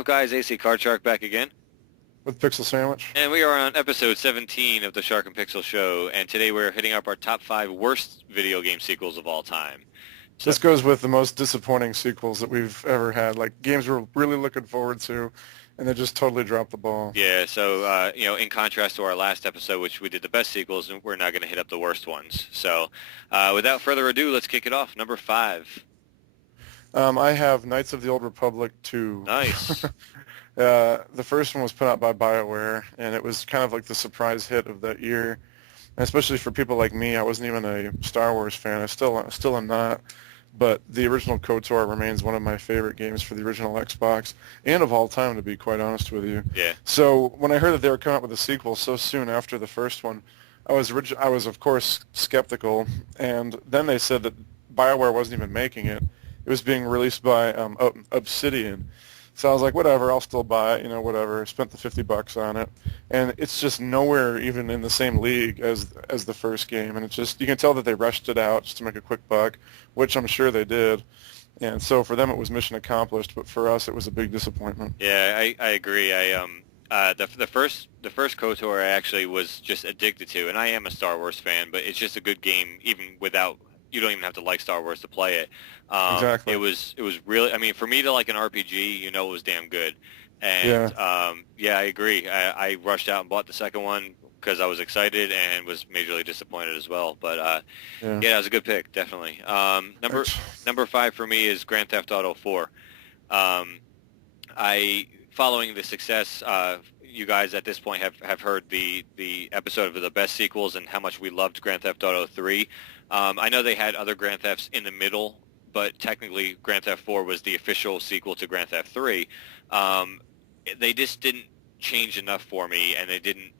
up, guys? AC Card Shark back again. With Pixel Sandwich. And we are on episode 17 of the Shark and Pixel Show, and today we're hitting up our top 5 worst video game sequels of all time. So, This goes with the most disappointing sequels that we've ever had. Like, games we're really looking forward to, and they just totally dropped the ball. yeah, so, in contrast to our last episode, which we did the best sequels, we're now going to hit up the worst ones. So, without further ado, let's kick it off. Number 5. I have Knights of the Old Republic 2. Nice. The first one was put out by BioWare, and it was kind of like the surprise hit of that year. And especially for people like me, I wasn't even a Star Wars fan. I still am not. But the original KOTOR remains one of my favorite games for the original Xbox, and of all time, to be quite honest with you. Yeah. So when I heard that they were coming out with a sequel so soon after the first one, I was of course skeptical. And then they said that BioWare wasn't even making it. It was being released by Obsidian. So I was like, whatever, I'll still buy it, whatever. Spent the $50 on it. And it's just nowhere even in the same league as the first game. And it's just, you can tell that they rushed it out just to make a quick buck, which I'm sure they did. And so for them it was mission accomplished, but for us it was a big disappointment. Yeah, I agree. The first KOTOR I actually was just addicted to, and I am a Star Wars fan, but it's just a good game even without, you don't even have to like Star Wars to play it. Exactly. It was really, I mean, for me to like an RPG, it was damn good. And I agree. I rushed out and bought the second one because I was excited and was majorly disappointed as well. But it was a good pick, definitely. Number 5 for me is Grand Theft Auto 4. Following the success, you guys at this point have heard the episode of the best sequels and how much we loved Grand Theft Auto 3. I know they had other Grand Thefts in the middle, but technically Grand Theft 4 was the official sequel to Grand Theft 3. They just didn't change enough for me, and it didn't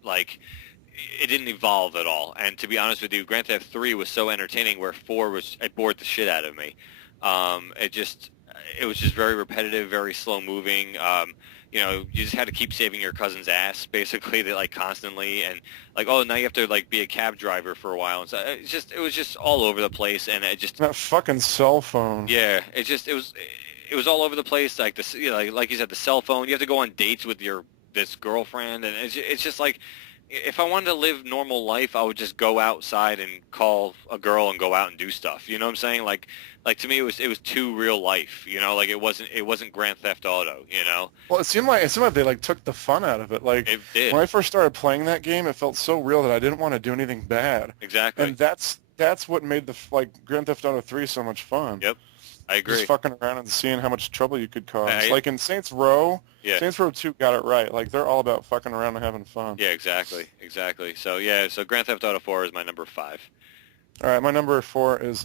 evolve at all. And to be honest with you, Grand Theft 3 was so entertaining, where 4 it bored the shit out of me. It was just very repetitive, very slow moving. You just had to keep saving your cousin's ass, basically, constantly, and now you have to be a cab driver for a while. And so it was just all over the place, and it just That fucking cell phone. yeah, it was all over the place. Like like you said, the cell phone. You have to go on dates with this girlfriend, and it's just like, if I wanted to live normal life, I would just go outside and call a girl and go out and do stuff. You know what I'm saying? Like to me, it was too real life. It wasn't Grand Theft Auto. Well, it seemed like they took the fun out of it. It did. When I first started playing that game, it felt so real that I didn't want to do anything bad. Exactly. And that's what made the Grand Theft Auto 3 so much fun. Yep. I agree. Just fucking around and seeing how much trouble you could cause. Like in Saints Row, yeah. Saints Row 2 got it right. They're all about fucking around and having fun. Yeah, exactly. So Grand Theft Auto 4 is my number 5. All right, my number 4 is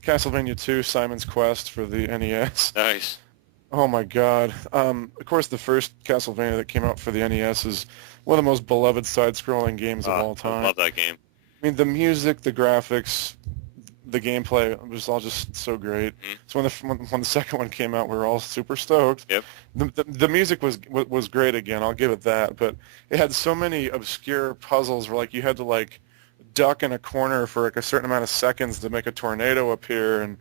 Castlevania 2: Simon's Quest for the NES. Nice. Oh my god. Of course, the first Castlevania that came out for the NES is one of the most beloved side-scrolling games of all time. I love that game. I mean, the music, the graphics, the gameplay was all just so great. So when the second one came out, we were all super stoked. Yep. The music was great again. I'll give it that. But it had so many obscure puzzles where you had to duck in a corner for a certain amount of seconds to make a tornado appear, and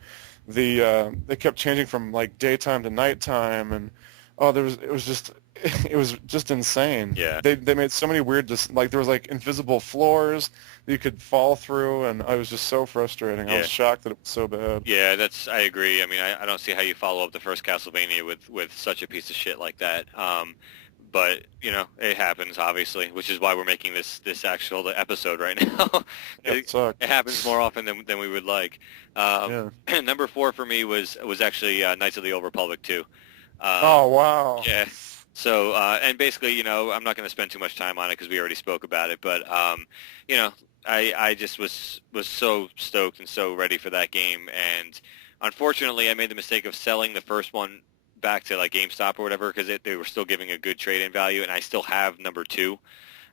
they kept changing from daytime to nighttime, and it was just insane. Yeah. They made so many weird, there was invisible floors that you could fall through, and I was just so frustrating. Yeah. I was shocked that it was so bad. Yeah, I agree. I mean, I don't see how you follow up the first Castlevania with such a piece of shit like that. But it happens, obviously, which is why we're making this actual episode right now. It sucked. It happens more often than we would like. Number 4 for me was actually Knights of the Old Republic 2. Oh wow. Yeah. So, and basically, I'm not going to spend too much time on it because we already spoke about it. But, I just was so stoked and so ready for that game. And unfortunately, I made the mistake of selling the first one back to GameStop or whatever, because they were still giving a good trade-in value, and I still have number 2,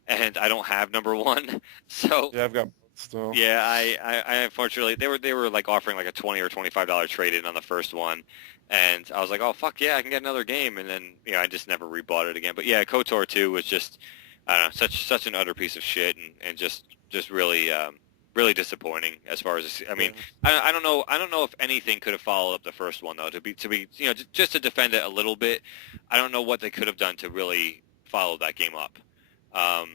and I don't have number 1. So Yeah, I've got both still. yeah, I unfortunately they were offering a $20 or $25 trade-in on the first one. And I was like, oh, fuck yeah, I can get another game. And then, I just never rebought it again. But yeah, KOTOR 2 was just, I don't know, such an utter piece of shit, and just really, really disappointing as far as I mean, I don't know. I don't know if anything could have followed up the first one though. To be just to defend it a little bit, I don't know what they could have done to really follow that game up. Um,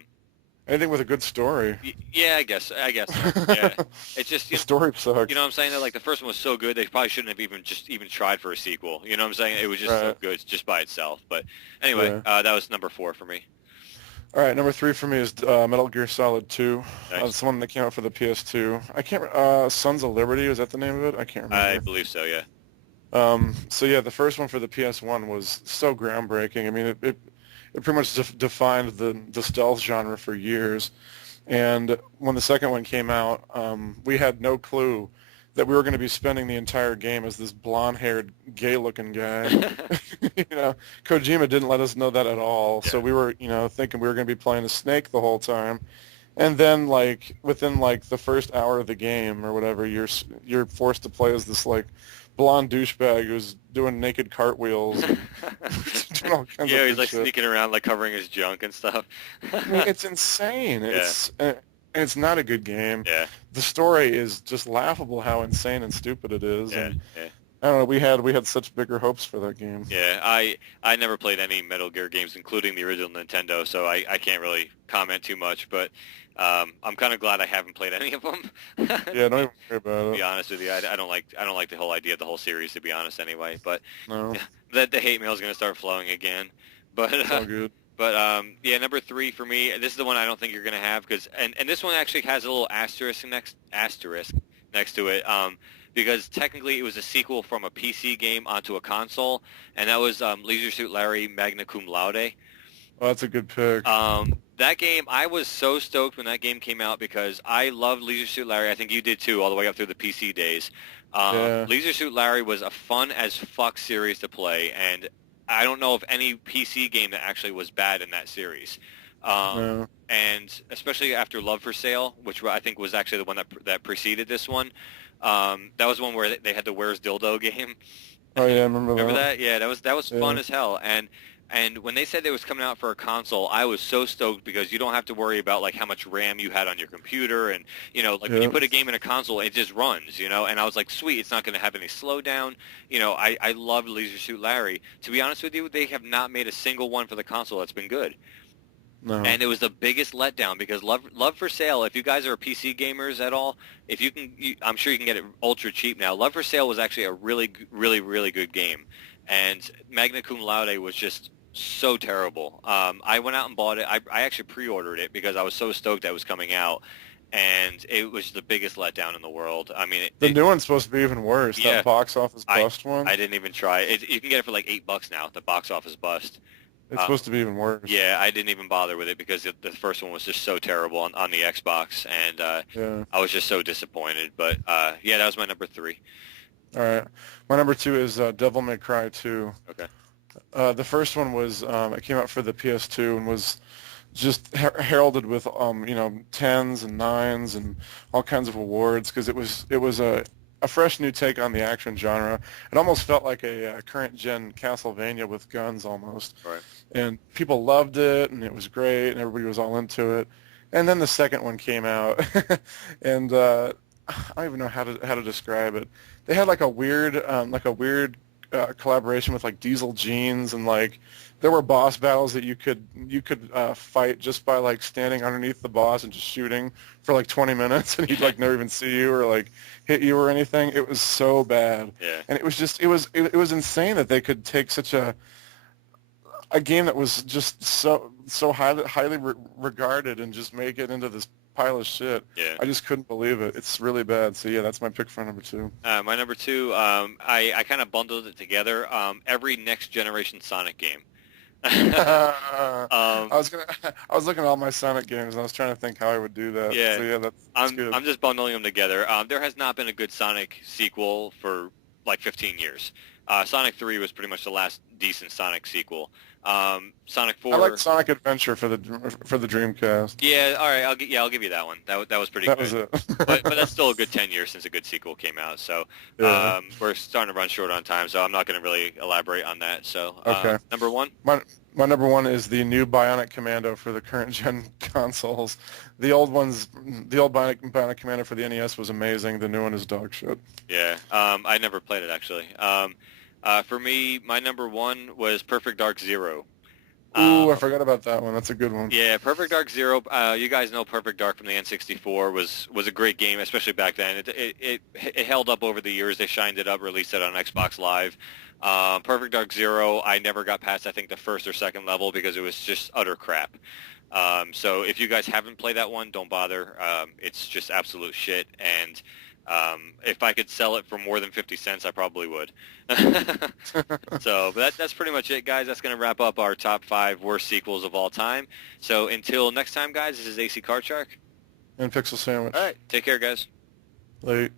Anything with a good story. yeah, I guess so. Yeah, it's just The story sucks. you know what I'm saying? That like the first one was so good, they probably shouldn't have even tried for a sequel. You know what I'm saying? It was just so good just by itself. But anyway, that was number 4 for me. All right, number 3 for me is Metal Gear Solid 2. Nice. It's the one that came out for the PS2. I can't. Sons of Liberty, is that the name of it? I can't remember. I believe so. Yeah. So yeah, the first one for the PS1 was so groundbreaking. I mean, it pretty much defined the stealth genre for years. And when the second one came out, we had no clue that we were going to be spending the entire game as this blonde-haired, gay-looking guy. Kojima didn't let us know that at all. Yeah. So we were, thinking we were going to be playing the Snake the whole time. And then, within the first hour of the game or whatever, you're forced to play as this blonde douchebag who's doing naked cartwheels. And doing all kinds Yeah, of he's shit. sneaking around, covering his junk and stuff. I mean, it's insane. Yeah. It's not a good game. Yeah. The story is just laughable how insane and stupid it is. Yeah. And Yeah. I don't know. We had such bigger hopes for that game. Yeah, I never played any Metal Gear games, including the original Nintendo, so I can't really comment too much. But I'm kind of glad I haven't played any of them. Yeah, don't even worry about To it. be honest with you, I don't like the whole idea of the whole series. To be honest, anyway. But No, the hate mail is going to start flowing again. But it's all good. But yeah, number 3 for me. This is the one I don't think you're going to have and this one actually has a little asterisk next to it. Because technically it was a sequel from a PC game onto a console, and that was Leisure Suit Larry Magna Cum Laude. Oh, that's a good pick. That game, I was so stoked when that game came out because I loved Leisure Suit Larry. I think you did too, all the way up through the PC days. Yeah. Leisure Suit Larry was a fun as fuck series to play, and I don't know of any PC game that actually was bad in that series. No. And especially after Love for Sale, which I think was actually the one that preceded this one. That was one where they had the Where's Dildo game. Oh yeah, I remember Remember that? Yeah, that was Yeah. fun as hell. And when they said it was coming out for a console, I was so stoked because you don't have to worry about how much RAM you had on your computer, and when you put a game in a console, it just runs, And I was like, sweet, it's not going to have any slowdown. I loved Leisure Suit Larry. To be honest with you, they have not made a single one for the console that's been good. No. And it was the biggest letdown because Love for Sale, if you guys are PC gamers at all, if you can, I'm sure you can get it ultra cheap now. Love for Sale was actually a really, really, really good game. And Magna Cum Laude was just so terrible. I went out and bought it. I actually pre-ordered it because I was so stoked that it was coming out. And it was the biggest letdown in the world. I mean, the new one's supposed to be even worse. Yeah. That box office bust one. I didn't even try it. You can get it for $8 now, the box office bust. It's supposed to be even worse. Yeah, I didn't even bother with it because the first one was just so terrible on the Xbox, and Yeah. I was just so disappointed. But yeah, that was my number 3. All right. My number 2 is Devil May Cry 2. Okay. The first one was it came out for the PS2 and was just heralded with 10s and 9s and all kinds of awards because it was a fresh new take on the action genre. It almost felt like a current gen Castlevania with guns almost. Right. And people loved it, and it was great, and everybody was all into it. And then the second one came out, and I don't even know how to describe it. They had a weird collaboration with Diesel Jeans, and there were boss battles that you could fight just by standing underneath the boss and just shooting for 20 minutes, and he'd never even see you or hit you or anything. It was so bad. Yeah. And it was just it was insane that they could take such a game that was just so highly regarded and just make it into this pile of shit. Yeah. I just couldn't believe it. It's really bad. So yeah, that's my pick for number 2. My number 2, I kind of bundled it together. Every next generation Sonic game. I was looking at all my Sonic games and I was trying to think how I would do that. Yeah. So yeah, that's good. I'm just bundling them together. There has not been a good Sonic sequel for 15 years. Sonic 3 was pretty much the last decent Sonic sequel. Sonic 4. I like Sonic Adventure for the Dreamcast. Yeah, all right. I'll give you that one. That was pretty That good. was it. but that's still a good 10 years since a good sequel came out. So we're starting to run short on time, so I'm not going to really elaborate on that. So Okay. number 1? My My number one is the new Bionic Commando for the current gen consoles. The old Bionic Commando for the NES was amazing. The new one is dog shit. Yeah, I never played it actually. For me, my number one was Perfect Dark Zero. Ooh, I forgot about that one. That's a good one. Yeah, Perfect Dark Zero. You guys know Perfect Dark from the N64 was a great game, especially back then. It held up over the years. They shined it up, released it on Xbox Live. Perfect Dark Zero, I never got past, I think, the first or second level because it was just utter crap. So if you guys haven't played that one, don't bother. It's just absolute shit. And if I could sell it for more than 50 cents, I probably would. So but that's pretty much it, guys. That's going to wrap up our top 5 worst sequels of all time. So until next time, guys, this is AC Card Shark. And Pixel Sandwich. All right. Take care, guys. Late.